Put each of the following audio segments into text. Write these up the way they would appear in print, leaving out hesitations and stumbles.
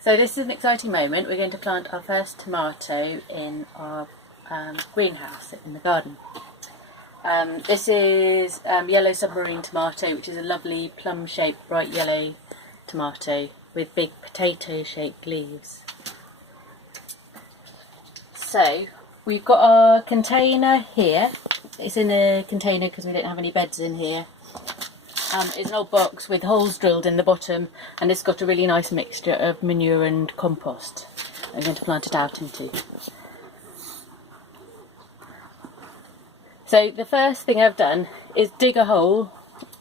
So this is an exciting moment. We're going to plant our first tomato in our greenhouse in the garden. This is yellow submarine tomato, which is a lovely plum-shaped, bright yellow tomato with big potato-shaped leaves. So we've got our container here. It's in a container because we don't have any beds in here. It's an old box with holes drilled in the bottom, and it's got a really nice mixture of manure and compost I'm going to plant it out into. So the first thing I've done is dig a hole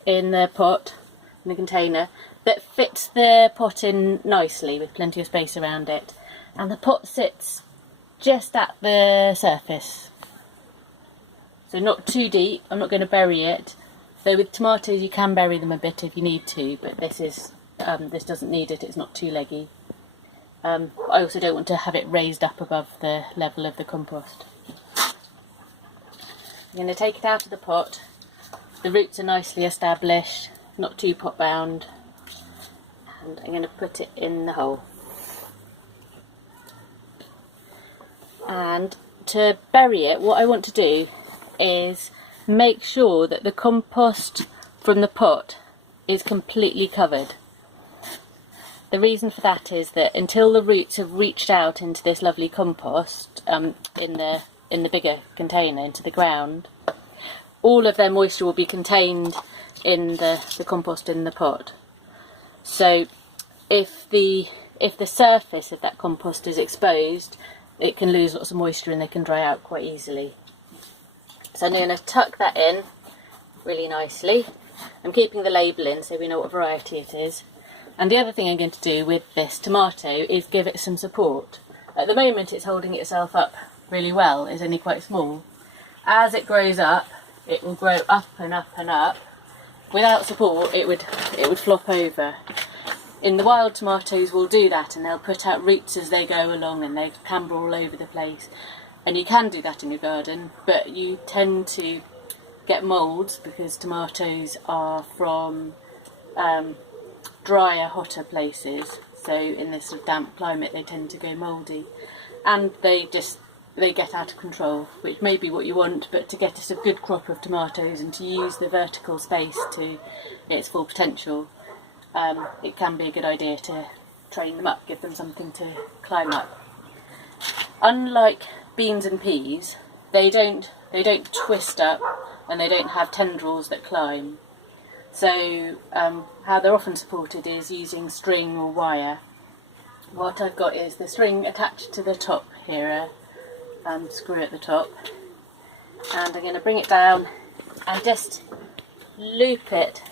in the pot, in the container, that fits the pot in nicely with plenty of space around it, and the pot sits just at the surface. So not too deep. I'm not going to bury it. Though with tomatoes you can bury them a bit if you need to, but this doesn't need it, it's not too leggy. I also don't want to have it raised up above the level of the compost. I'm going to take it out of the pot. The roots are nicely established, not too pot bound, and I'm going to put it in the hole. And to bury it, what I want to do is make sure that the compost from the pot is completely covered. The reason for that is that until the roots have reached out into this lovely compost in the bigger container into the ground, all of their moisture will be contained in the compost in the pot. So if the surface of that compost is exposed, it can lose lots of moisture and they can dry out quite easily. So I'm going to tuck that in really nicely. I'm keeping the label in so we know what variety it is. And the other thing I'm going to do with this tomato is give it some support. At the moment it's holding itself up really well, it's only quite small. As it grows up, it will grow up and up and up. Without support it would flop over. In the wild, tomatoes will do that, and they'll put out roots as they go along and they camber all over the place. And you can do that in your garden, but you tend to get moulds because tomatoes are from drier, hotter places. So in this sort of damp climate they tend to go mouldy, and they get out of control, which may be what you want, but to get us a good crop of tomatoes and to use the vertical space to its full potential, it can be a good idea to train them up, give them something to climb up. Unlike beans and peas, they don't twist up and they don't have tendrils that climb. So how they're often supported is using string or wire. What I've got is the string attached to the top here, screw at the top, and I'm going to bring it down and just loop it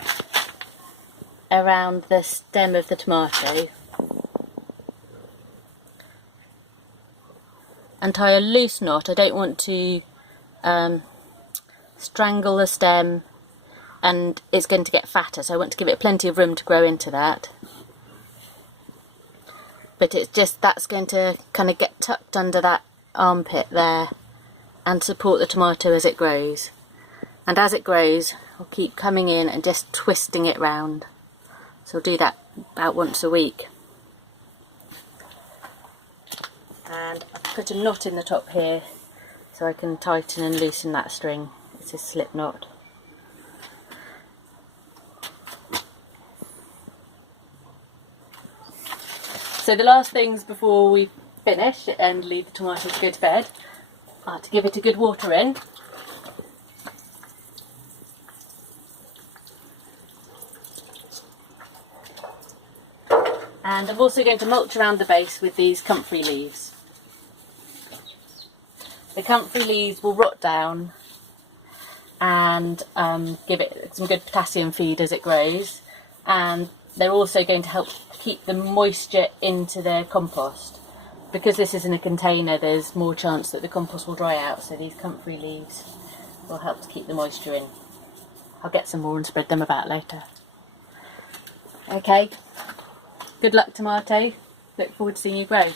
around the stem of the tomato and tie a loose knot. I don't want to strangle the stem, and it's going to get fatter, so I want to give it plenty of room to grow into that. But it's just that's going to kind of get tucked under that armpit there and support the tomato as it grows. And as it grows, I'll keep coming in and just twisting it round. So I'll do that about once a week. And I've put a knot in the top here so I can tighten and loosen that string. It's a slip knot. So the last things before we finish and leave the tomatoes to go to bed are to give it a good water in. And I'm also going to mulch around the base with these comfrey leaves. The comfrey leaves will rot down and give it some good potassium feed as it grows, and they're also going to help keep the moisture into the compost. Because this is in a container, there's more chance that the compost will dry out, so these comfrey leaves will help to keep the moisture in. I'll get some more and spread them about later. Okay, good luck tomato, look forward to seeing you grow.